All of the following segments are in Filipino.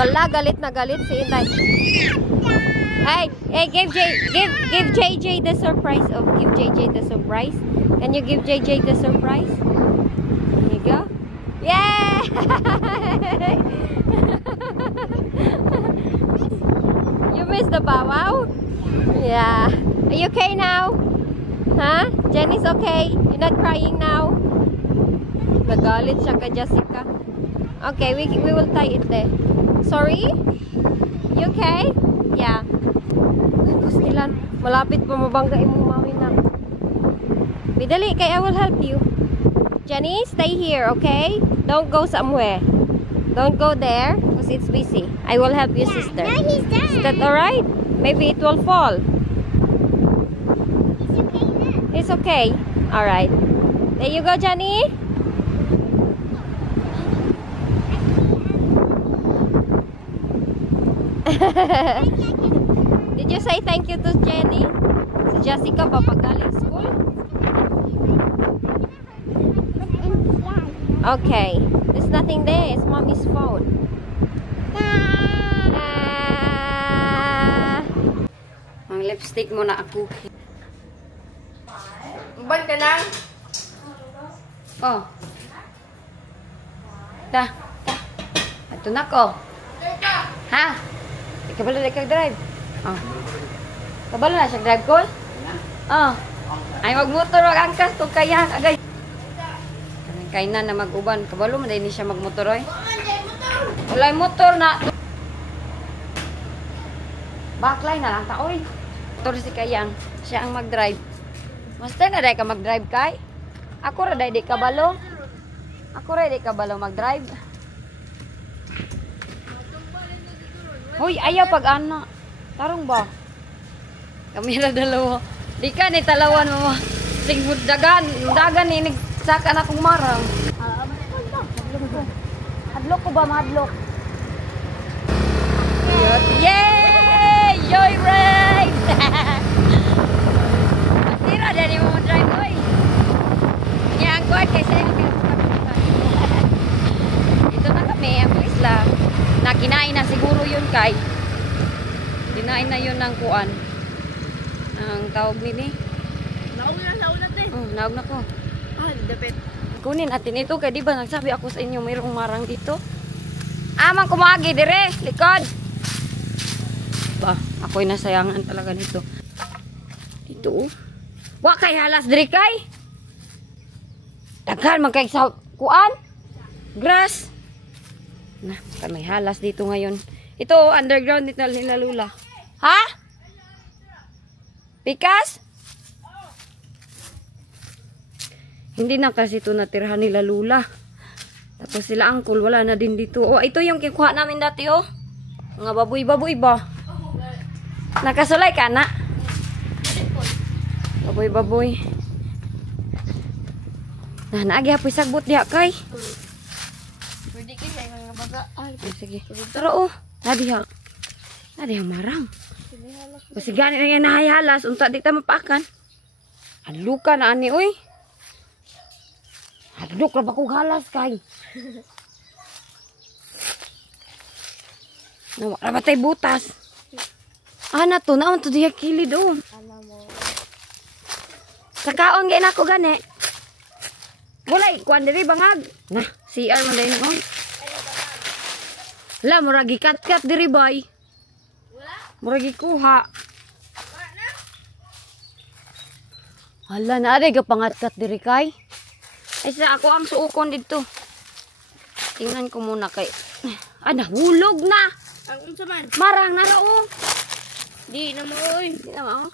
Wala, galit na galit si Inday. Hey, give JJ the surprise. Oh, give JJ the surprise. Can you give JJ the surprise? There you go. Yeah! You missed the bow wow? Yeah. Are you okay now? Huh? Jenny's okay? You're not crying now? Nagalit siya kay Jessica. Okay, we will tie it there. Sorry? You okay? Yeah. Uy, Pustilan. Malapit pa mabangga imong mami na. Bidali, kay I will help you. Jenny, stay here, okay? Don't go somewhere. Don't go there because it's busy. I will help you, sister. No, he's done. Is that alright? Maybe it will fall. He's okay now. It's okay. Alright. There you go, Jenny. Did you say thank you to Jenny? Si Jessica ba pagaling school? Okay. There's nothing there. It's mommy's phone. Ang lipstick mo na ako. Ban ka lang? Oh. Da. Ito na ko. Ha? Kabalo na kag-drive. Oh. Kabalo na siya drive ko? Oh. Ay magmotor wag angkas to kaya agay. Kay na mag-uban. Kabalo man dahil ni siya magmotor oy. Wala motor na. Backline na lang ta oy. Motor si Kayang. Siya ang mag-drive. Master na dahil ka mag-drive kay? Ako ra dahil di kabalo. Ako ra di kabalo mag-drive. Hoy, ayaw pag ana. Tarong ba? Kami na dalawa. Di ka ni talawan mo. Sigmud dagan ni saka na kong marang. Hadlok ko ba mahadlok? Yay! Joyride! Tira dali mo drive oy. Yang kuat kasi ito na kami ang isla. Nakinain na siguro yun kay. Kinain na yun ng kuan. Ang tawag nini. Naog na din. Oh, naog na ko. Dapit. Kunin atin ito kaya di ba nagsabi ako sa inyo mayroong marang dito. Amang kumagi dire, likod. Ba, ako'y nasayangan talaga nito. Ito. Wa kay halas dire kay. Daghan man kay sa kuan. Grass. Na, may halas dito ngayon. Ito underground dito nila Lula. Ha? Pikas? Hindi na kasi ito natirhan nila Lula. Tapos sila Uncle, wala na din dito. Oh, ito yung kikuha namin dati, oh. Mga baboy-baboy ba? Nakasulay ka na? Baboy-baboy. Naagi hapoy sagbot diha kay. Pwede kayo mga baga. Ay, sige. Pero oh, nadiha. Nadiha marang. Kasi gani na yan nahayalas. Unta di ta mapakan. Haluka na ani, uy. Hadlok na ba kong halas kay? Nawala ba tayo butas? Na to, naon to diya kilid oh. Kakaon gaya na ako gani. Walay, kuhan diri bangag. Nah, CR mo din oh. Wala, muragi kat-kat diri bay. Muragi kuha. Hala na, aray ka pangat-kat diri kay. Ay sa ako ang suukon dito. Tingnan ko muna kay. Hulog na. Ang unsa man? Marang na rao. Di na mo oy. Di na mo.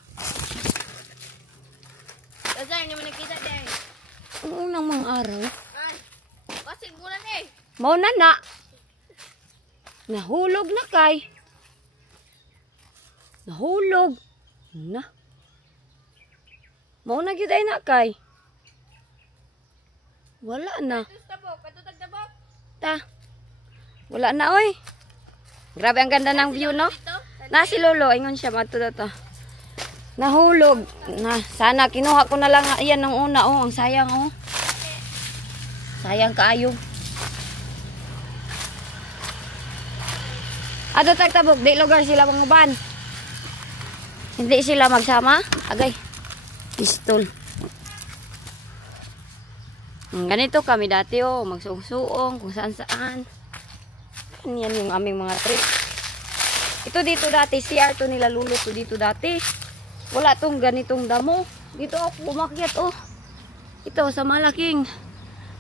Kasi naman nakita din. Ang unang mga araw. Ay. Pasig bulan eh. Mao na na. Nahulog na kay. Nahulog. Na. Mao na gyud ay na kay. Wala na. Ta. Wala na oy. Grabe ang ganda ng view no. Na si Lolo ingon siya madto daw. Nahulog. Na sana kinuha ko na lang ayan ng una oh, ang sayang oh. Sayang kaayo. Ato tagtabog, di lugar sila manguban. Hindi sila magsama. Agay. Pistol. Ganito kami dati magsuong-suong kung saan-saan. Yan yung aming mga trip. Ito dito dati, CR to nila lulo to dito dati. Wala tong ganitong damo. Dito ako umakyat Ito sa malaking.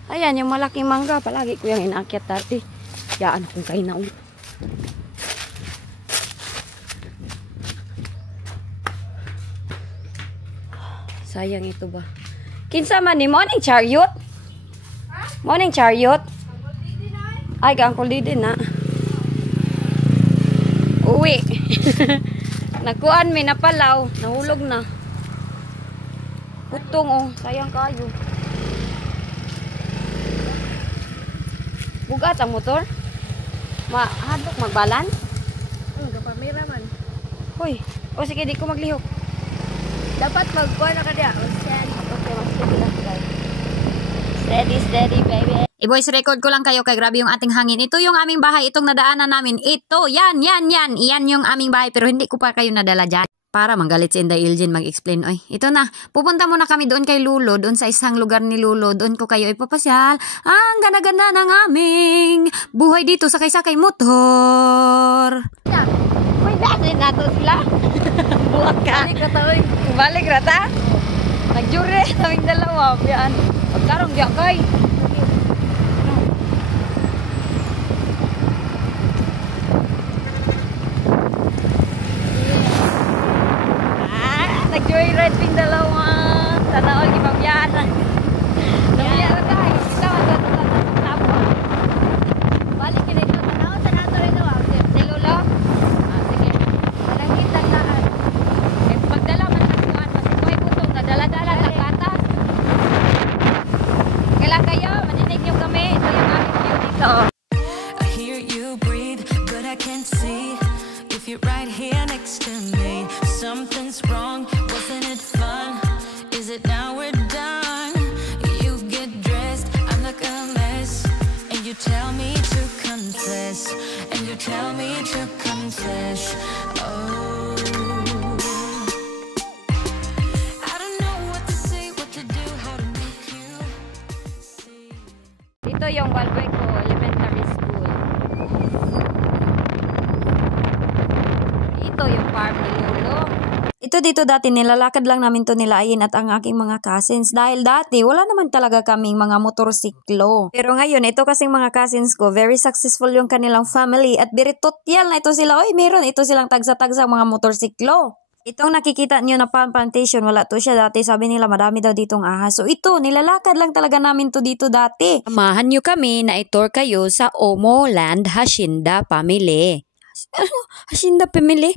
Ayan yung malaking mangga. Palagi ko yung inakyat dati. Yaan akong kain na ulit. Sayang ito ba? Kinsa man ni morning chariot? Morning chariot? Ay, Uncle Didi na. Uwi. Nagkuan mi napalaw, nahulog na. Putong sayang kayo. Bugat ang motor? Hadlok magbalan? Kapamira man. Hoy, sige di ko maglihok. Dapat magkuha na ka diya. Okay, mag-steady lang guys. Steady, baby. I-voice record ko lang kayo kay grabe yung ating hangin. Ito yung aming bahay, itong nadaanan namin. Ito, yan. Iyan yung aming bahay pero hindi ko pa kayo nadala dyan. Para manggalit si Inday Iljin mag-explain. Oy, ito na. Pupunta muna kami doon kay Lulo, doon sa isang lugar ni Lulo. Doon ko kayo ipapasyal. Ang ganda-ganda ng aming buhay dito sa sakay motor. Uy, dati nato sila. Buwag ka. Balik rata? Nagjure, kaming dalawa. Yan. Pagkarong diya kay. Nag-joyride ping dalawa. Tanaol, gipamyaan. Namiyaan tayo. Kita ka sa balik ka nito. Tanaol, tanato rin daw. Si Lolo? Sige. Walang kita taan. Pagdala man nagkuhan. Masikoy putong na dala-dala ng patas. Kailan kayo? Maninig nyo kami. Ito yung aming view dito. I hear you breathe, but I can't see if you're right here next to me. Something's wrong, wasn't it fun? Is it now we're done? You get dressed, I'm like a mess, and you tell me to confess, and you tell me to confess. Oh, I don't know what to say, what to do, how to make you see. Dito yung Balbeco Elementary School. Ito yung farm ni Lolo. Ito dito dati nilalakad lang namin to nila Ayin at ang aking mga cousins dahil dati wala naman talaga kaming mga motorsiklo. Pero ngayon ito kasing mga cousins ko very successful yung kanilang family at very totyal na ito sila. Oy, meron ito silang tagsa-tagsa mga motorsiklo. Itong nakikita nyo na palm plantation, wala to siya dati. Sabi nila marami daw ditong ahas. So ito, nilalakad lang talaga namin to dito dati. Samahan nyo kami na i-tour kayo sa Omo Land Hacienda Family. Hacienda Family?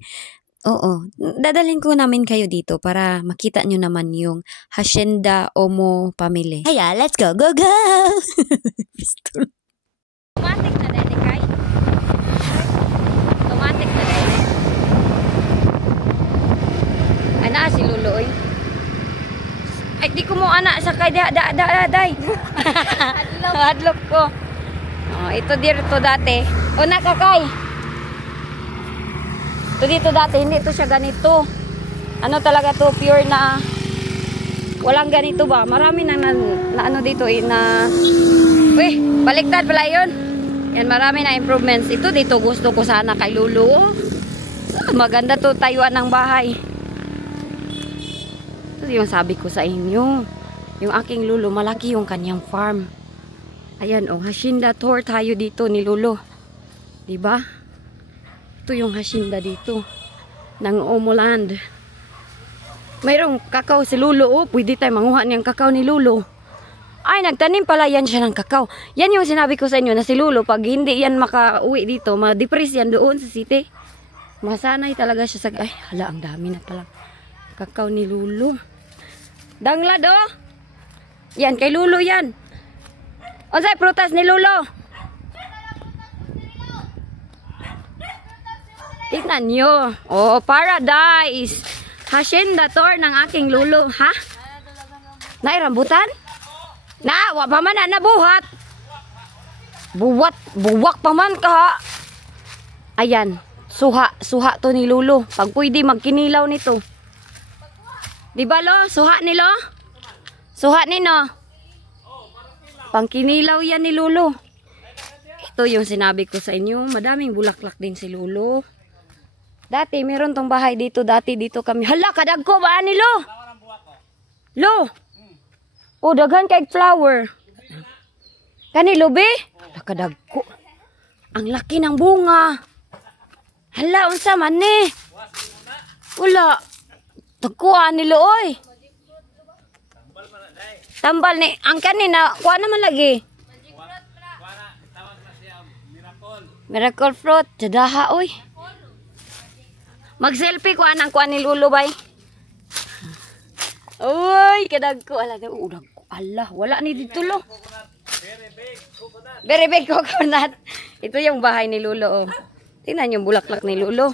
Oo. Dadalhin ko namin kayo dito para makita nyo naman yung Hacienda Omo Family. Haya, let's go, go, go! Pistol. Automatic na dahil kay. Automatic na dahil. Ay na si Lolo oy. Ay di ko mo anak sa kay day. Hadlok ko. Oh, ito dito dati. O nakakay. Ito dito dati, hindi ito siya ganito. Ano talaga to, pure na walang ganito ba? Marami nang na ano dito na uy, baliktad pala yun. Yan, marami na improvements. Ito dito gusto ko sana kay Lolo. Maganda to tayuan ng bahay. Ito yung sabi ko sa inyo. Yung aking Lolo, malaki yung kanyang farm. Ayan oh, hacienda tour tayo dito ni Lolo. Diba? Ito yung hacienda dito ng Omo Land. Mayroong kakao si Lolo. Oh, pwede tayo manguha niyang kakao ni Lolo. Ay, nagtanim pala yan siya ng kakao. Yan yung sinabi ko sa inyo na si Lolo, pag hindi yan makauwi dito, ma-depress yan doon sa city. Masanay talaga siya sa... Ay, hala, ang dami na pala. Kakao ni Lolo. Danglad, oh. Yan, kay Lolo yan. Unsay prutas ni Lolo? Tignan nyo. Oh, paradise. Hacienda tour ng aking Lolo. Ha? Nairambutan? Na, wa pa man na nabuhat. Buwak pa man ka. Ayan. Suha to ni Lulo. Pag pwede magkinilaw nito. Di ba lo? Suha ni lo? Suha ni no? Pangkinilaw yan ni Lulo. Ito yung sinabi ko sa inyo. Madaming bulaklak din si Lulo. Dati, meron tong bahay dito. Dati, dito kami. Hala, kadagko ba ni Lo? Lo? O, daghan kay flower. Kani, Lobe? Hala, kadagko. Ang laki ng bunga. Hala, unsa man ni? Wala. Tagkuha ni Lo, oy. Tambal ni. Ang kanina, kuha naman lagi. Miracle fruit. Jadaha, oy. Mag-selfie ko anang kuha ni Lulo, bay. Uy, kadag ko. Ala, udag ko. Ala, wala ni dito, lo. Very big coconut. Ito yung bahay ni Lulo, oh. Tingnan yung bulaklak ni Lulo.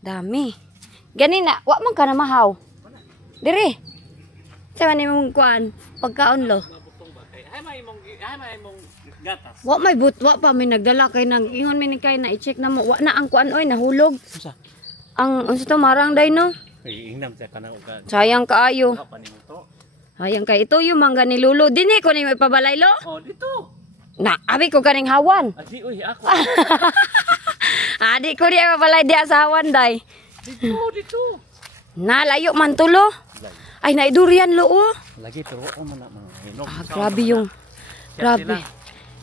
Dami. Ganina, wa man ka na mahaw. Dire. Sama ni mong kuan, pagkaon, lo. Wa may butwa pa, may nagdala kay nang ingon mi ni kay na i-check na mo. Wa na ang kuan, oy, nahulog. Ang unsa to marang day no? Sayang kaayo. Sayang kay ito yung mangga ni Lulo. Dini ko ni may pabalay lo. Oh, dito. Na, abi ko kaning hawan. Adi, uy, ako. Adi ko niya pabalay di asawan day. Dito. Na, layo man tulo. Ay, naidurian lo oh. Lagi, pero ako man na mga hinog. Ah, grabe yung, grabe.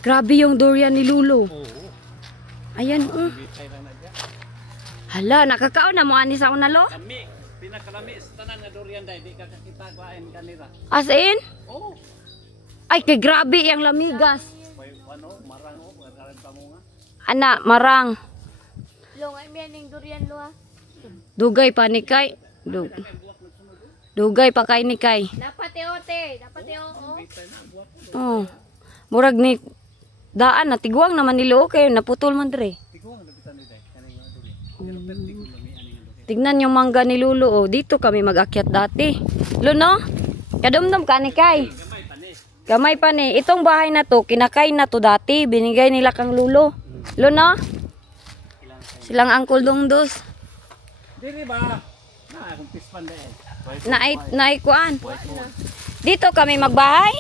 Grabe yung durian ni Lulo. Ayan oh. Hala, nakakaon na mo ani sa una lo? Kami, pinakalami sa tanan nga durian day, di ka kakita kuhain kanira. As in? Oo. Ay, kay grabe yung lamigas. May ano, marang o, magkaroon pa mo nga. Ana, marang. Lo, ay may ning durian lo ha. Dugay pa ni kay. Dugay pa kay ni kay. Dapat eote, dapat eo. Oh. Murag ni daan na tiguang naman nilo kay naputol man dire. Tignan yung mangga ni Lulo, oh. Dito kami mag-akyat dati. Luno? Kadumdum ka ni kay. Gamay pa ni. Itong bahay na to, kinakain na to dati. Binigay nila kang Lulo. Luno? Silang Uncle Dungdos. Dili ba? Na, akong pispan day. Naikuan. Dito kami magbahay.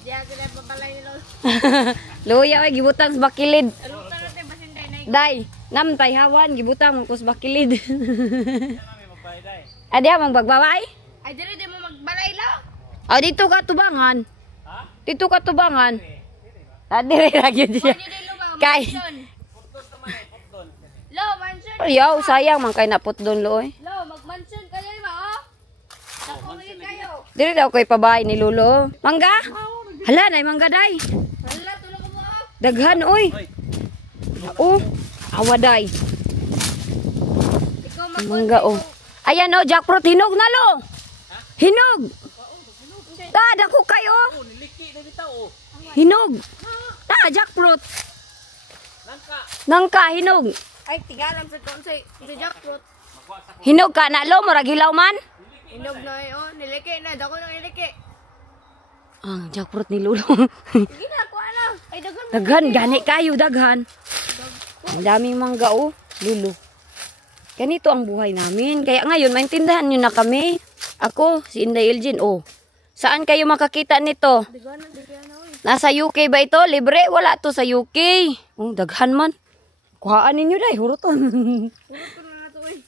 Di ako na papalay ni lo. Luya, ay gibutang sa bakilid. Ano tayo natin basinday na Day, namtay hawan, gibutang mo kus bakilid. Adi amang bagbaway? ay dire di mo magbalay lo. Ah, dito ka tubangan. Dito ka tubangan. Dire lagi diya. Kay. Lo, mansion. Yaw, sayang man kay naput doon loy. Lo, mag-mansion ka din ba oh? Nakumili kayo. Dire daw koy pabahay ni Lulo. Mangga? Hala, nay mangga day. Hala, tulog mo oh. Daghan oy. Oh, awaday. Ikaw Mangga oh. Ayan oh, jackfruit hinog na lo. Hinog. Tada ko kayo. Niliki na dito, oh. Hinog. Jackfruit. Nangka hinog. Ay, tigalam sa kon sa jackfruit. Hinog ka na lo, murag hilaw man. Inog na oh, niliki na, dako nang niliki. Ang jackfruit ni Lulo. Sige na, kuha na. Ay, dagan. Daghan, gani kayo, daghan. Ang daming mangga, oh, Lulo. Ganito ang buhay namin. Kaya ngayon, maintindihan nyo na kami. Ako, si Inday Elgin, oh. Saan kayo makakita nito? Dagan na, oy. Nasa UK ba ito? Libre? Wala to sa UK. Oh, daghan man. Kuhaan ninyo day, huruton. Puro na to, oy.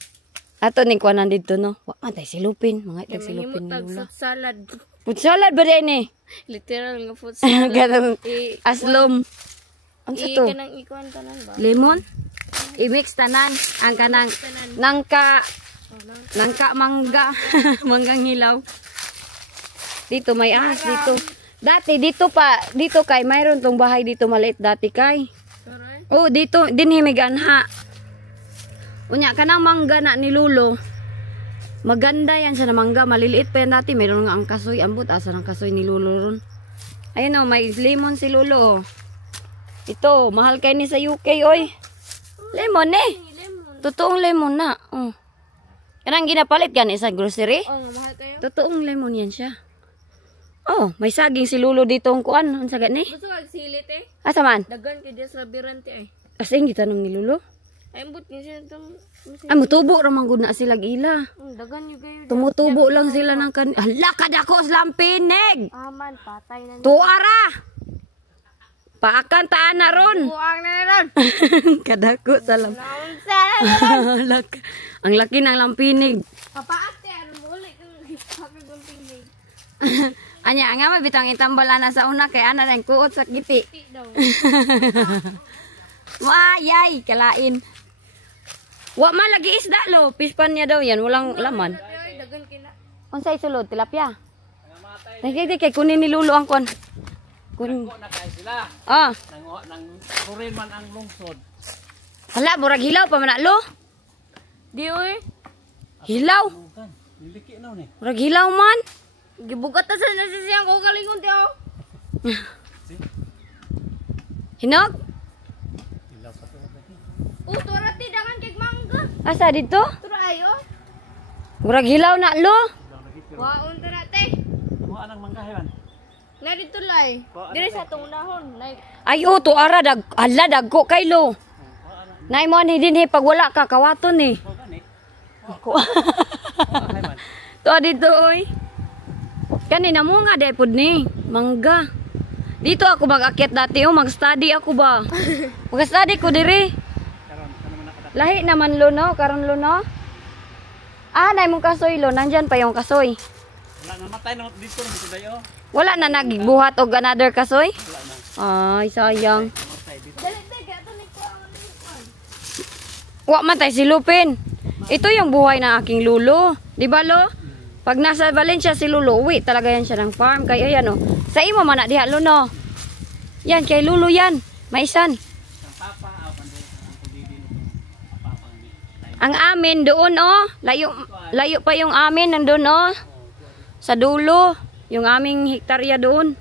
Ato ni kuhanan dito, no? Wala tayo silupin. Mga itag silupin ni Lula. Fruit salad. Food salad ba rin eh? Literal nga fruit salad. Ganang I- aslom. Ano sa to? Kanang ikuan tanan ba? Lemon? I-mix tanan. Ang kanang nangka mangga. Manggang hilaw. Dito may ahas dito. Dati dito kay mayroon tong bahay dito maliit dati kay. Taray. Oh, dito dinhi may ganha. Unya kanang mangga na ni Lulo. Maganda yan siya na mangga, maliliit pa yan dati. Mayroon nga ang kasoy, ambot asa ng kasoy ni Lulo ron. Ayun oh, may lemon si Lulo. Ito, mahal kayo ni sa UK oy. Lemon eh. Totoong lemon na. Oh. Kanang ginapalit gani sa grocery? Oh, nga mahal kayo. Totoong lemon yan siya. Oh, may saging si Lulo dito ang kuan. Ang sagat ni? Gusto kag silit eh. Asa man? Dagan kay Des Labirante eh. As in, gitanong ni Lulo. Ay, but niya itong... Ay, mutubo ramang gud na sila ila. Dagan yung kayo. Tumutubo lang sila ng kan... Hala, kadako lampinig! Aman, patay na. Tuara! Paakan taan na ron! Buang na ron. Kadako sa lam... Naunsa. Ang laki ng lampinig. Papaate, ano mo ulit kung pagkagunting. Anya, nga mabitang itambal ana sa una kay ana rin kuot sa kiti. daw. Wayay, kalain. Wa man lagi isda lo, pispan niya daw yan, walang laman. Ay, dagan kina. Unsay sulod, tilapia. Nagkikita kay kunin ni Lulo ang kon. Kun. Ko na kay sila. Ah, Nang kurin man ang lungsod. hala, murag hilaw pa man na, lo. Di oy. Hilaw. Bukan. Niliki na ni. Murag hilaw man. Gibugat ta sa nasisiyang ko kalingon ti oh. Hinog? Tura ti dagan kay mangga. Asa dito? Tura ayo. Murag hilaw na, lo. Waon tura te. Mo anang manggahewan. Na dito lay. Dire sa tong nahon, like Ay, oh, to ara, hala, dagko kay lo. Nay mo ni din pag wala ka, kawaton eh. Ko gani. To dito, oy. Kanina mo nga, depod ni. Mangga. Dito ako mag-akyat dati, oh, mag-study ako ba? Mag-study ko diri. Lahi naman lo, no? Karon lo, no? Ah, nay mong kasoy lo. Nandyan pa yung kasoy. Wala namatay na dito na dayo. Wala na nagbuhat og another kasoy? Ay, sayang. dali te kay ato ni ko ang Wa man tay si Lupin. Ito yung buhay ng aking lulo. Di ba, lo? Pag nasa Valencia si Lulo, uwi talaga yan siya ng farm. Kaya yan, oh. Sa imo man na diha, lo, no? Yan, kay Lulo yan. Maisan. Ang amin doon, oh. Layo pa yung amin nandun, oh. Sa dulo. Yung aming hektarya doon.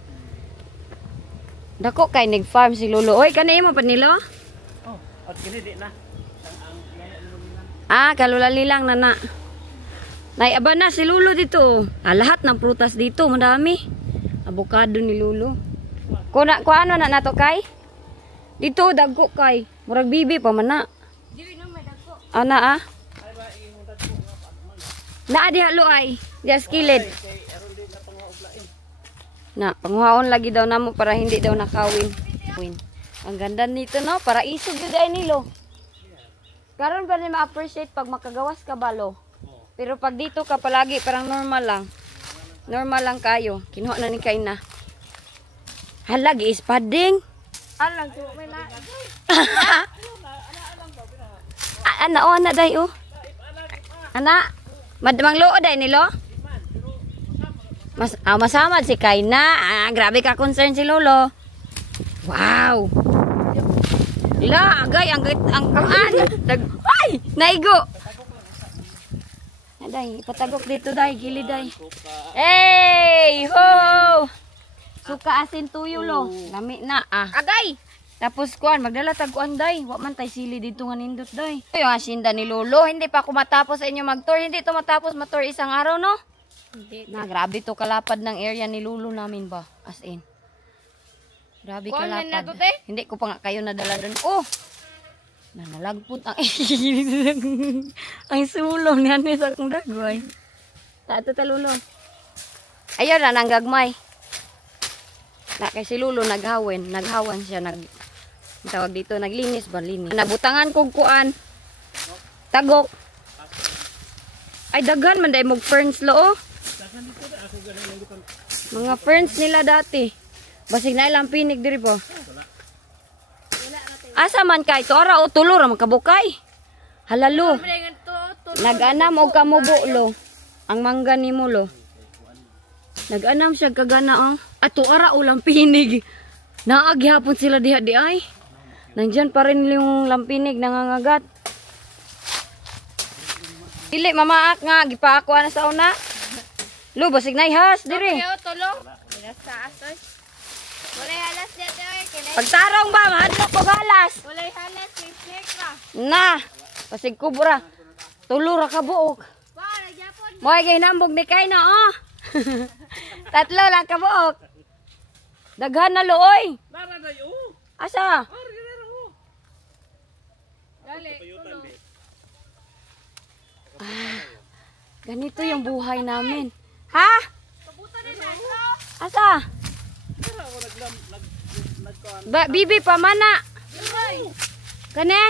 Dako kay nag-farm si Lulo. Oy, kanay mo pa nilo? Oh, at kini di na. Ah, kalulali lang, nana. Naiaba na si Lulo dito. Ah, lahat ng prutas dito, madami. Avocado ni Lulo. Kung ano na nato kay? Dito, dagko kay. Murag bibi pa man na. dili na may dagko. Ana ah. Naa diha lo ay. Diha skilid. Na, panguhaon lagi daw namo para hindi daw nakawin. Ang ganda nito, no? Para isog yun ay nilo. Karon ba niya ma-appreciate pag makagawas ka balo? Pero pag dito ka palagi, parang normal lang. Normal lang kayo. Kinuha na ni Kaina. Halagi is padding. Alang to may na. Ana, oh, ana, day, oh. Ana, madamang loo, day, nilo? Masamad si Kaina. Ah, grabe ka concern si Lolo. Wow. La, agay, ang ay, naigo. Aday, ipatagok dito, day, gili, day. Hey, ho! Suka asin tuyo, lo. Lami na, ah. Agay. Tapos kuan, magdala taguan, day. Wa man tay sili dito nga nindot, day. Ito yung asinda ni Lolo. Hindi pa ako matapos sa inyo mag-tour. Hindi to matapos ma-tour isang araw, no? Na, grabe to kalapad ng area ni Lolo namin ba? As in. Grabe Kuwan man na kalapad. to, te? Hindi ko pa nga kayo nadala doon. Oh! Nalagpot ang ang sulong niyan sa akong dagoy. Tato ta Lulo. Ayun na nang gagmay. Na kay si Lulo naghawan siya tawag dito naglinis ba linis. Nabutangan kog kuan. Tagok. Ay daghan man day mog ferns lo oh. Mga ferns nila dati. Basig na ilang pinig diri po. Asa man kay to ara o tulo ra makabukay. Halalo. Nag-anam og kamubo lo. Ang mangga nimo lo. Nag-anam siya kagana oh. Ato ara o lampinig. Naagyapon sila diha di ay. Nandiyan pa rin yung lampinig nangangagat. Dili mamaak nga gipaako na sa una. Lo basig na ihas diri. Yo tolo. Sa asoy. Wala halas dito ay kinay. Pagtarong ba mahadlok ko galas. Wala halas ni Shekra. Na, pasig kubra. Tulo ra ka buok. Wa na gyapon. Moy gay nambog ni kay na oh. Tatlo lang ka buok. Daghan na looy. Lara dayo. Asa? Ganito yung buhay namin. Ha? Asa? Bibi pamana. Kane.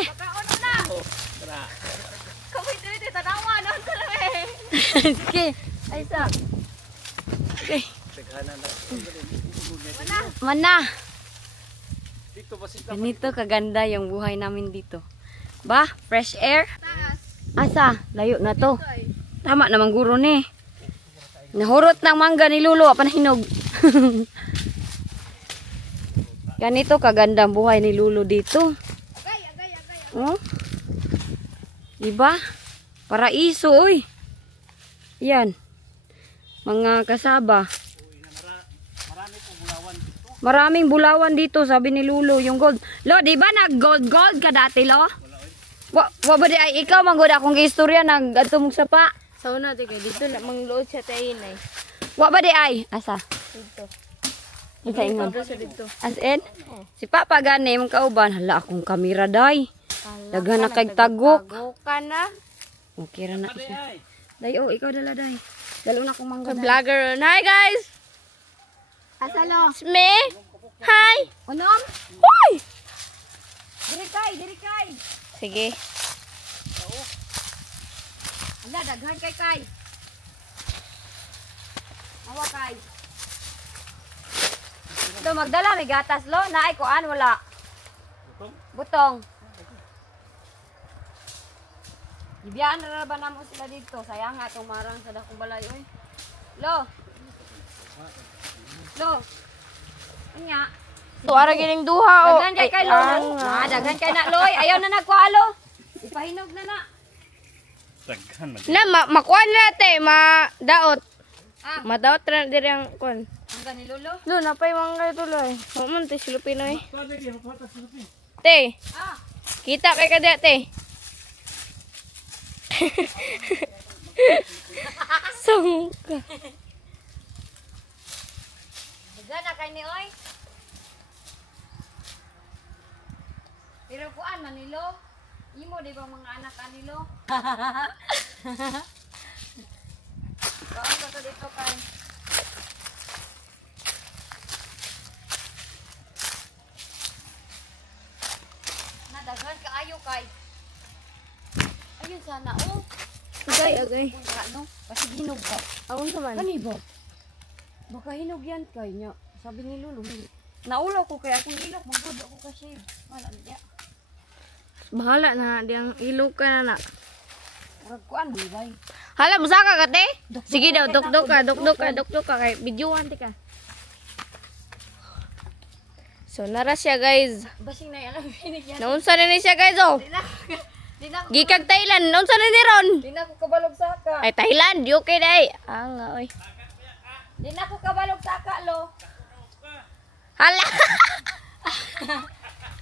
Sige. Ay sa. Okay. Mana. Dito ba sila? Ganito kaganda yung buhay namin dito. Ba? Fresh air? Asa? Layo na to. Tama naman guro ni. Nahurot ng mangga ni Lulo. Panahinog. Ganito kaganda ang buhay ni Lulo dito. Oh? Diba? Paraiso, oy. Yan. Mga kasaba. Maraming bulawan dito, sabi ni Lulo, yung gold. Lo, di ba nag-gold ka dati, lo? Wa ba di ay ikaw manggod akong istorya nag-atumog sa pa. Sa una, tika, dito na mangluod siya tayo na. Wa ba di ay? Asa? Dito. Isa ingon. Dito. As in? Si Papa gani mong kauban, hala akong kamera day. Daghan na kay tagok. Tagukan na. Okay ra na siya. Day, oh, ikaw dala day. Dalo na akong mangga. day. Vlogger. Hi guys! Asalo? It's me. Hi! Unom? Hoy! Diri kay. Sige. Hala, daghan kay. Awa kay. Ito, magdala, may gatas, lo. Naay kuan, wala. Butong. Gibiyaan na ba namo sila dito? Sayang nga itong marang sa dakong balay, oy. Lo. Anya. Tuwara gining duha o. Daghan kay lo. Daghan kay na, loy. Ayaw na nagkualo. Ipahinog na na. Daghan man. Na, makuha na te, madaot. Ah. Madaot na diri ang kuan. Ang gani lolo. Lo, napay mga tuloy. Human te silupino eh. Pwede gyud pata silupin. Te, Ah. kita kay kada te. Sangka. Daghan na kay ni oy. Pero kuan manilo. Imo di ba mga anak kanilo? Kaon ka to dito kay. Nadaghan ka ayo kay. Ayun sana oh. Agay. Ano? Kasi hinog ka. Awon sa man. Kani ba? Baka hinog yan kay niya. Sabi ni Lulu. Naulaw ko kaya akong ilok. Magbudo ko kasi. Wala niya. Bahala na diyang ilo ka na na. Ragkuan bagay. Hala, musaka ka te? Sige daw, dok ka kay videoan ti ka. So nara siya guys. Basing na yan ang binigyan. Naunsa na ni siya guys oh. Gikag Thailand, naunsa na ni ron? Di na ko kabalog saka. Ay Thailand, di okay day. Ah nga oy. Di na ko kabalog saka lo. Hala. Di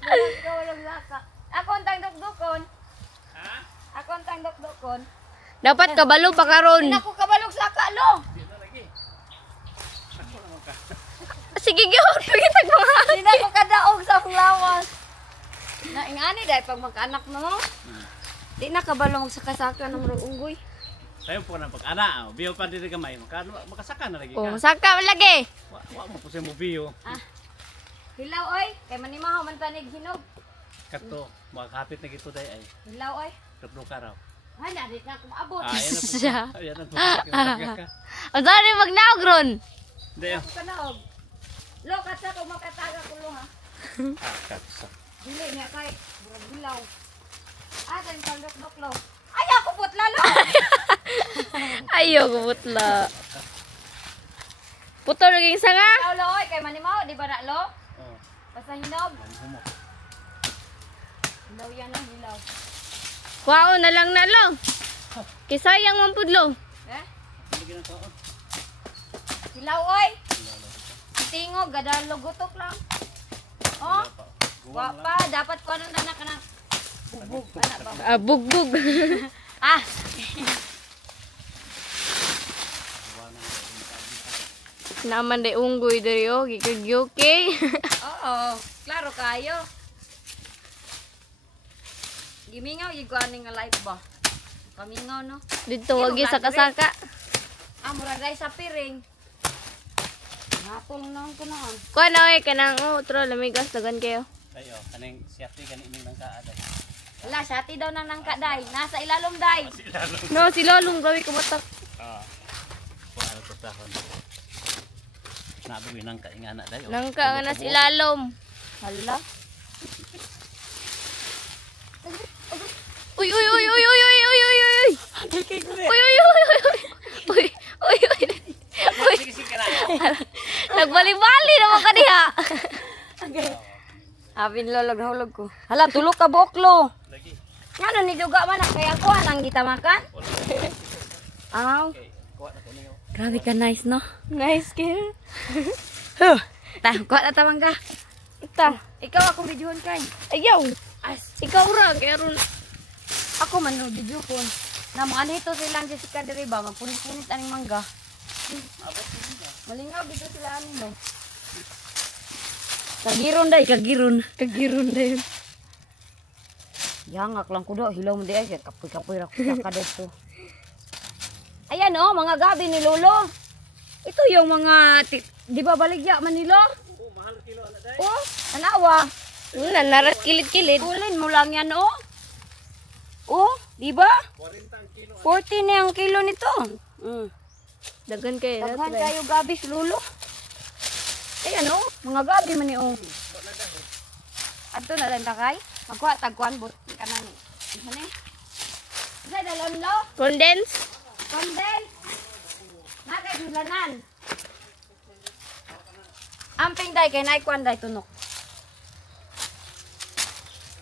na ko kabalog saka. Ako ang tangdok-dokon. Ha? Ako ang tangdok-dokon. Dapat kabalo pa Di karon. na ko kabalog saka lo. Sige gyud, pagitag mga. Di na ko kadaog sa akong lawas. Naingani dahil pag magkaanak na mo. Di na kabalong sa kasaka ng mga unggoy. Sayo po nang pag-ana, biyo pa diri gamay, makasaka na lagi Oh, ka. saka lagi. Wa mo po sa mo biyo. Hilaw oy, kay manimahaw man tanig hinog. Kato, makakapit na gito day ay. Hilaw oy. Duplo ka raw. Ay, narit na akong abot. Ayan na po. Siya. Ayan na po. Ka. Ang sorry magnaog ron. Hindi ah. Ako ka naog. Lo, katsa kung makataga ko lo ha. Katsa. Dili niya kay burag hilaw. Ah, kay tandok-dok lo. Ay, ako putla lo. Ayo gubutla. Puto naging sanga. Hilaw lo oy, kay manimahaw, di ba na lo? Oh. Basta hinog. Humo. Hilaw yan ang hilaw. Wow, na lang na lang. Kisayang man pudlo. Eh? Bigyan ko. Hilaw oy. Tingog, gadalo gutok lang. Oh? Wa pa, dapat ko anong tanak na. Bubog, anak ba? Bugbog. Ah! Naman day unggoy diri oh, gikag-okay. Oo, klaro kayo. Gimingaw yung kuaning nga life ba? Pamingaw no? Dito wag yung saka-saka. Murag dahil sa piring. Natol na ko na. Kuha na oy kanang utro lamigas dagan kayo. Kayo, kaning siyati kaning nang kaada. Wala, sati daw nang nangka day. Nasa ilalom day. No, si Lolong gawi kumatak. Ah. Kuha na to tahon. Nabi nang kaingana dayo. Nangka nga na sa ilalom. Hala. Uy, uy, uy, uy, uy, uy, uy, uy, uy, uy. Uy, uy, uy, uy, uy. Uy, uy, uy. Uy. Nagbali-bali naman ka diha. Abin lolog hulog ko. Hala, tulog ka boklo. Lagi. Ngano ni duga man kaya ko nang kita makan? Aw. Okay, kuha na ko niyo. Grabe ka nice no. Nice kill. Ta, kuha na tawang ka. Ita. Ikaw ako videohon kay. Ayaw. Ikaw ra kay aron. Ako man no video ko. Naman ito silang Jessica diri ba magpunit-punit aning mangga. Malingaw dito sila aning no. Kagiron day, kagiron. Kagiron na yun. Yangak lang ko do, hilaw mo di ay kapoy-kapoy ra ko ka dito. Ayan oh, mga gabi ni Lolo. Ito yung mga di ba baligya man nila? Oh, mahal kilo na day. Oh, anawa. Naras kilid-kilid. Kulin mo lang yan oh. Oh, di ba? 40 ang kilo. 40 na ang kilo nito. Dagan kayo. Daghan kayo gabi si Lolo. Ayan oh, mga gabi man ni oh. Adto na lang takay. Magkuha tagkuan bot kanan. Ano ni? Sa dalam lo. Condense. Kondel. Nakay dulanan. Amping day kay naikuan day tunok.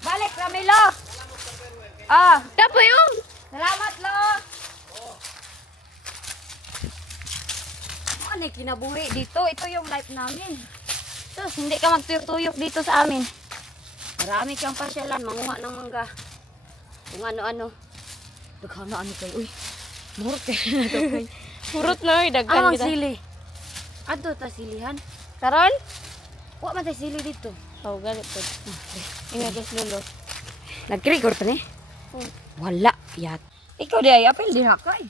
Balik Ramilo. Ah, Tapo yung. salamat lo. Ano kinabuhi dito? Ito yung life namin. Sus, hindi ka magtuyok-tuyok dito sa amin. Marami kang pasyalan, manguha ng mangga. Kung ano-ano. Daghan na ano kayo. Uy, murot kayo na ito kayo. Purot na oy dagan Ang kita. sili. Ato ta silihan. Karon? Wa man tay sili dito. Oh, galit po. Ingat guys Lolo. Nag-record pa ni? Wala. Yat. Ikaw di ay apel di hakay.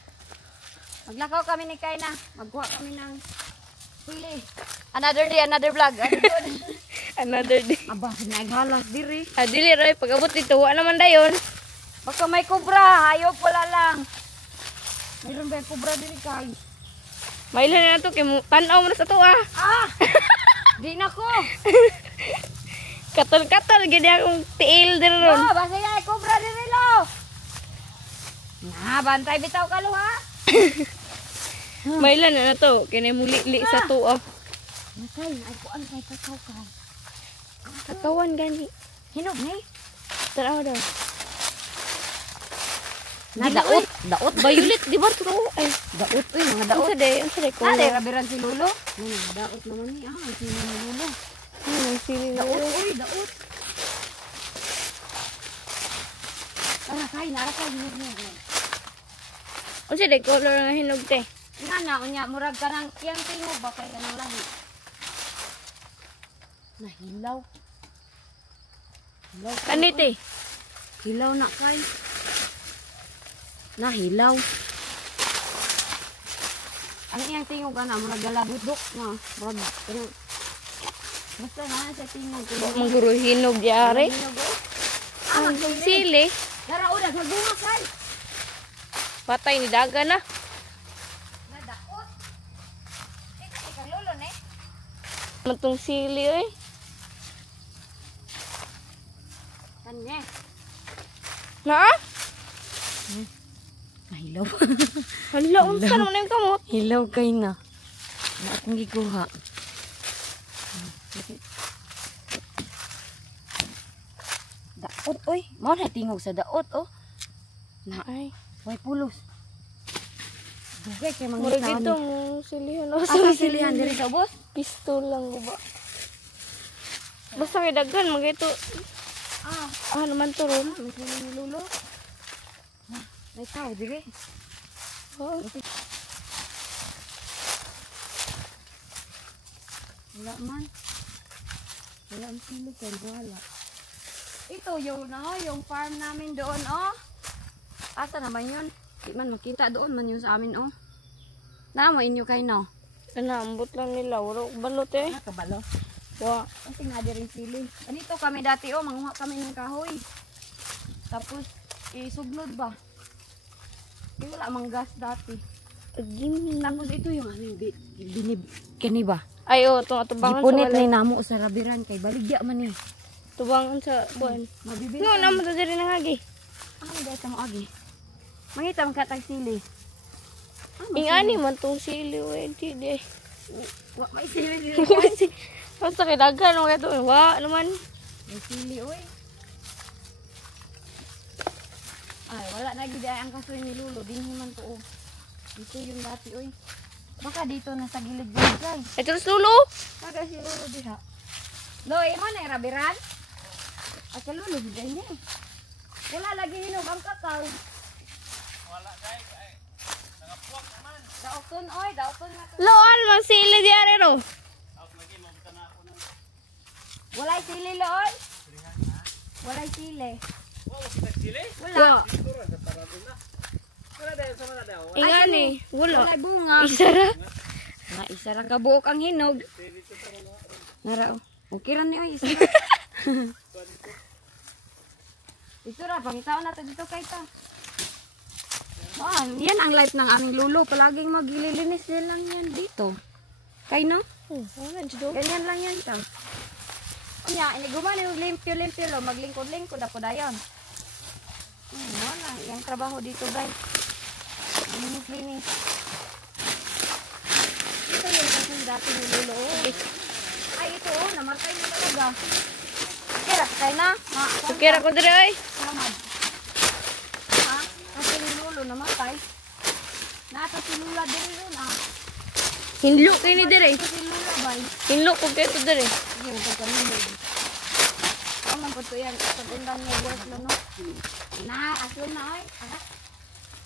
Maglakaw kami ni Kay na. Magkuha kami ng sili. Another day, another vlog. Another day. Aba, naghalas diri. Dili roy pag-abot dito wa naman dayon. Baka may kubra, hayop wala lang. Mayroon ba yung kubra diri Kay? Mailan na to kay tan-aw mo na sa to ah. Ah! Di na ko. Katol-katol gid akong tiil diri ron. Oh, basta yung kubra diri lo. Na, bantay bitaw ka lo ha. Mailan na to kay muli-li sa to ah. Nakay, ay ko ang kay kakao Kay. Kakawan gani. Hinog ni. Taraw daw. Na daot, daot ba Violet di ba to? Ay, daot uy, mga daot. unsa day ko. Ate, rabiran si Lolo. Daot naman ni. Ah, si Lolo. Sili Daot, uy, daot. Arakay, narakay. Unsa day color nga hinog te? Nana, unya, murag ka ng iyang tingog ba kaya ng lahi? Nahilaw. Hilaw. Kani te? Hilaw na kay. Nahilaw. Ang iyang tingog ka na, murag galabudok na. Murag, basta na sa tingog. Mangguro hinog diare. Hinog eh. Ang sili. Dara, udah, magbunga kay. Patay ni daga na. Nadaot. Ika Lolo ne. Matong sili oy. Kanya. Na? Nahilaw. Hala, unsa naman yung kamot? Hilaw kay na. Na akong gikuha. Daot, oy. Mao na tingog sa daot, oh. Na, Ay, way pulos. Dugay kay mura mangita dito ni. mo silihan. Asa silihan diri sa ubos? Pistol lang ko ba? Basta kay daghan mga ito. Ah, Naman to ron. may sili ni Lolo. May tao diri. Oh. Wala man. Wala ang sili kay wala. Ito yung farm namin doon, oh. Asa naman yun? Di man makita doon man yun sa amin, oh. Namo inyo kay no? Kanambot lang nila. Wala balot eh. Nakabalo. Wa. Ang tingadi rin sili. Anito kami dati, oh, manguha kami ng kahoy. Tapos isuglod ba? Wala mang gas dati. Tapos ito yung ano yung binib kani ba? Ay, oh, tubangan sa Gipunit walay. ni namo sa rabiran kay baligya man ni. Tubangan sa buwan. Mabibili. No, namo to diri nang agi. Ano dahil ka mo agi? Mangita ang katag sili. Ingani man tong sili we di. Wa may sili dili. Basta kidagan mo kato. Wa naman. May sili oy. Ay, wala na gid ang kasoy ni Lulo, dinhi man to oh. Dito yung dati oy. Baka dito na sa gilid-gilid guys. Ito sa lulo. Kada si Lulo diha. Lo, imo na rabiran? At sa Lulo diha niya. Wala lagi hinog ang kakao. Wala guys. Ay, nagapuwak naman. Daoton oy, daoton na to. Loan man sili di are ro. Ako lagi mabuta na ako ng Walay sili loy. Walay sili. wow, nagsili. Wa. Dito ra sa parado na. Wala dahil sa mga daw. Ingani. Wala. Walay bunga. Isara. Na isa ra ka buok ang hinog. Nara oh. Okay ra ni oy isa. Ito ra pangitaon nato dito kay ta. Yan ang life ng aming lulo. Palaging maglilinis din lang yan dito. Kay no? Wala jud. Ganyan lang yan ta. Kanya, iniguman yung limpyo-limpyo lo. Maglingkod-lingkod ako dayon. Wala. Yung trabaho dito guys. Linis-linis. Ito yung kasi dati ni lulo. Ay ito oh. Namatay na talaga. Kira, kaya na. Kira ko diri ay. Samad. Ha? Kasi ni Lolo namatay. Nata si Lula din ron ah. Hinlo kini diri. Si Lula ba? Hinlo ko keto diri. Sige, pagkamin. Aman po to yan. Pag-undang niya work lo no. Na, aslon na ay.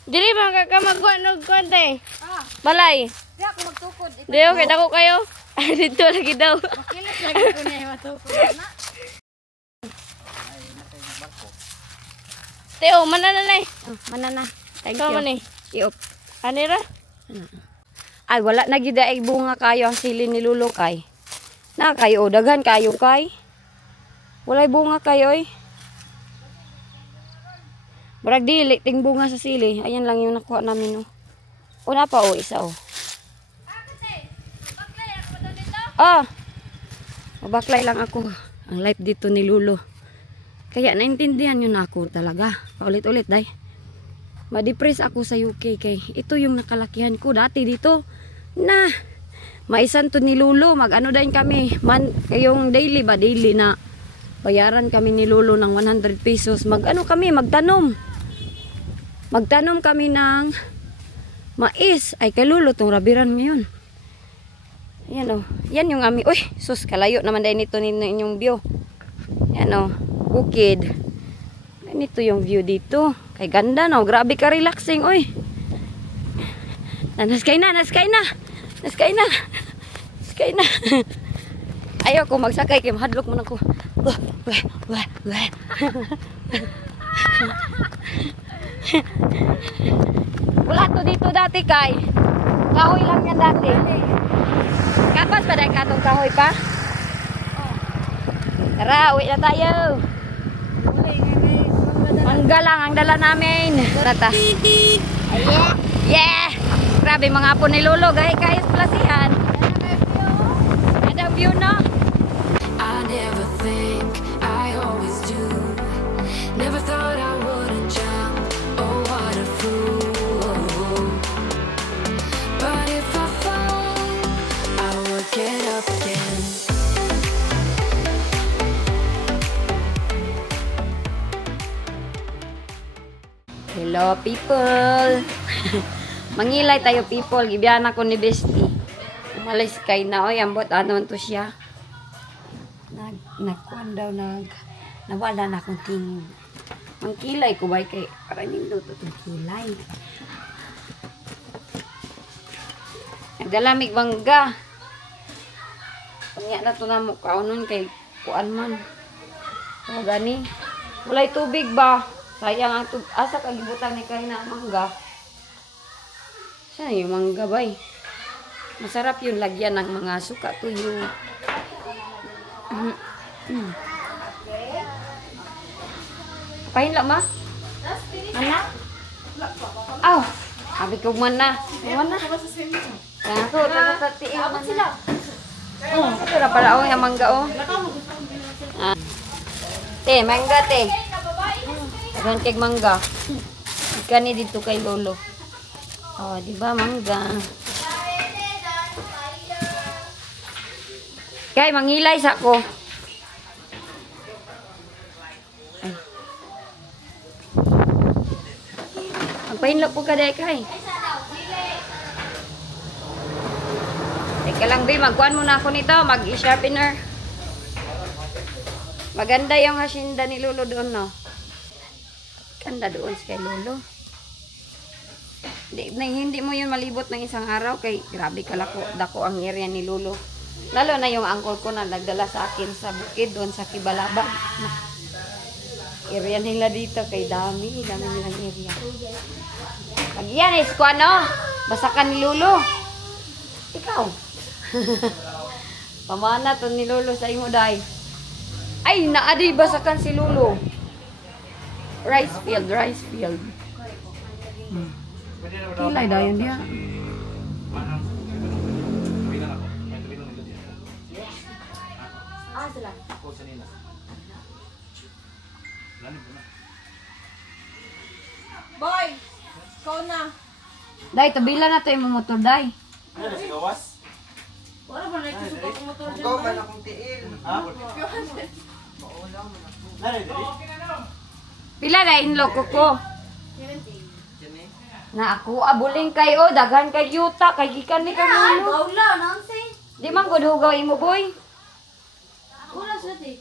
Diri ba ka magkuan og konte? Ah, Balay. di ako magtukod. Ito. Deo kay dako kayo. Dito lagi daw. Kilit lagi ko niya yung matukod na. Teo, mananay. Manana. Thank Kamo you. ni. Iop. Anira? Ay, wala na gid ay bunga kayo ang sili ni Lulo kay. Na kayo, daghan kayo kay. Walay bunga kayo eh. Barag dili, ting bunga sa sili. Ayan lang yung nakuha namin oh. Una pa oh, isa oh. Ah! Mabaklay lang ako. Ang life dito ni Lulo. Kaya naintindihan yun ako talaga. Paulit-ulit day. Ma-depress ako sa UK kay ito yung nakalakihan ko dati dito. Na maisan to ni Lulo. Mag-ano din kami. Yung daily ba? Daily na bayaran kami ni Lulo ng 100 pesos. Mag-ano kami? Magtanom. Magtanom kami ng mais. Ay kay Lulo tong rabiran ngayon. Yan oh. Yan yung ami. Uy, sus kalayo naman dahil nito inyong view. Yan oh. Bukid. Ganito yung view dito. Kay ganda no. Grabe ka relaxing. Uy. Naskay na. Naskay na. Naskay na. Naskay na. Ayaw ko magsakay. Kaya mahadlok mo na ko. Wala to dito dati kay. Kahoy lang yan dati. Kapas pa dahil katong kahoy pa? Tara, uwi na tayo. Mangga lang ang dala namin. Tata. Yeah! Grabe mga apo ni Lolo. Gahit-gahit plasihan. Ada view no? I never think, I always do. Never thought I wouldn't jump. Oh, what a fool. But if I fall, I would get up again. Hello people. Mangilay tayo people. Gibiyan ako ni Bestie. Umalis kay na. Oy, ambot ano to siya. Nagkuhan daw nawala na akong tingog. Mangkilay ko ba kay para niluto itong kilay. Nagdalamig bangga. Kanya na ito na mukha nun kay kuan man. O gani. Walay tubig ba? Sayang ang tubig. Asa kagibutan ni kayo na mangga? Saan yung mangga ba eh? Masarap yung lagyan ng mga suka tuyo. Pahinla ma? Anak? Aw! Sabi ko man na. Man na. Kaya ako, tatiin man sila. Ito na pala oh, yung mangga oh. Te, mangga te. Agan kay mangga. Ikani dito kay lolo. Oh, di ba mangga? Kay mangilay sa ko. Ay. Magpahinlo po ka day kay. Teka lang be, magkuhan muna ako nito, mag-sharpener. Maganda yung hasinda ni Lolo doon, no? Ganda doon si kay Lolo. Hindi mo yun malibot ng isang araw, kay grabe dako ang area ni Lolo. Lalo na yung uncle ko na nagdala sa akin sa bukid doon sa Kibalabag. Area nila dito, kay dami nilang area. Pag yan is ko ano, basakan ni Lolo. Ikaw. Pamana to ni Lolo sa imo day. Ay, naadi basakan si Lolo. Rice field. Kilay dayon dia. Sila. Boy, ikaw na. Day, tabila na to yung motor, day. Wala ba na ito sa motor dyan? Ikaw man akong tiil. Pila na inlo ko. Na ako abuling kayo, daghan kay yuta, kay gikan ni kay Lolo. Wala, nansi. Di man gud hugaw imo boy. Wala siya di.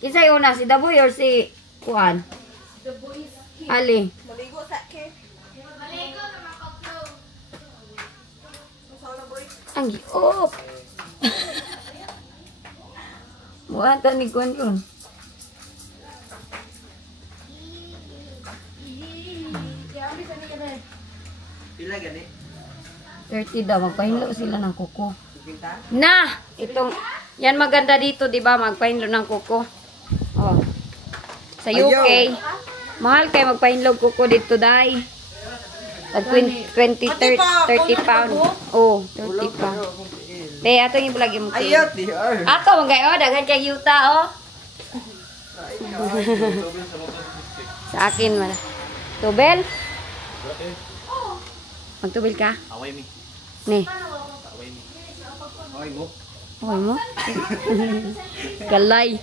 Kisay una si Daboy or si Kuan? The boys. Ali. Maligo sa ke. Ang giop. Muata ni Kuan yun. Pila gani? 30 daw, magpahinlo sila ng kuko. Pinta? Na! Itong, yan maganda dito, di ba? Magpahinlo ng kuko. Oh. Sa UK, mahal kayo magpahinlo kuko dito, day. Tag 20, 30 pound. Oh, 30 pound. Te, ato yung lagi mo. Ayaw, di ar. Ato, magay, oh, daghan kay yuta, oh. Sa akin, man. Tubel? Magtubel ka? Away mi. Ne. Away mo. Okay mo? Galay.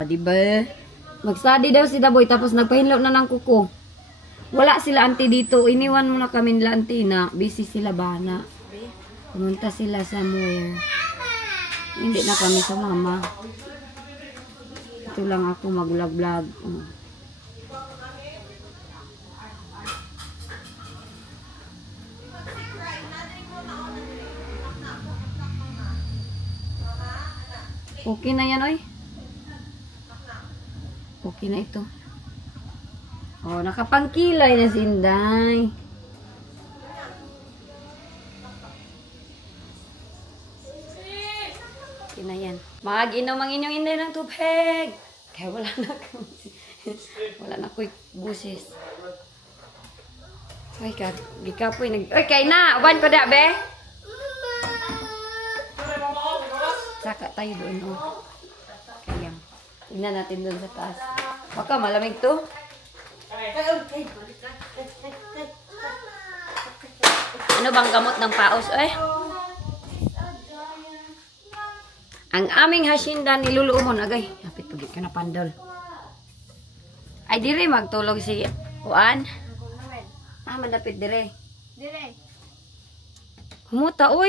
Diba? Mag-study daw si Daboy tapos nagpahinlo na ng kuko. Wala sila auntie dito. Iniwan mo na kami nila auntie na busy sila bana. Pumunta sila somewhere. Hindi na kami sa mama. Ito lang ako mag-vlog-vlog. Okay na yan, oy. Okay na ito. Oh, nakapangkilay na si Inday. Okay na yan. Mag-inom ang inyong Inday ng tubig. Kaya wala na ako. Wala na ako busis. Ay, gikapoy. Oy, kay na. Uban ko da, be. Saka tayo doon, oh. Kaya, tingnan natin doon sa taas. Baka malamig to. Ano bang gamot ng paos, eh? Ang aming hasinda ni Lolo Umon, agay. Napit pagit ka na pandol. Ay, dire, magtulog si Juan. Ah, madapit dire. Dire. Humuta, uy.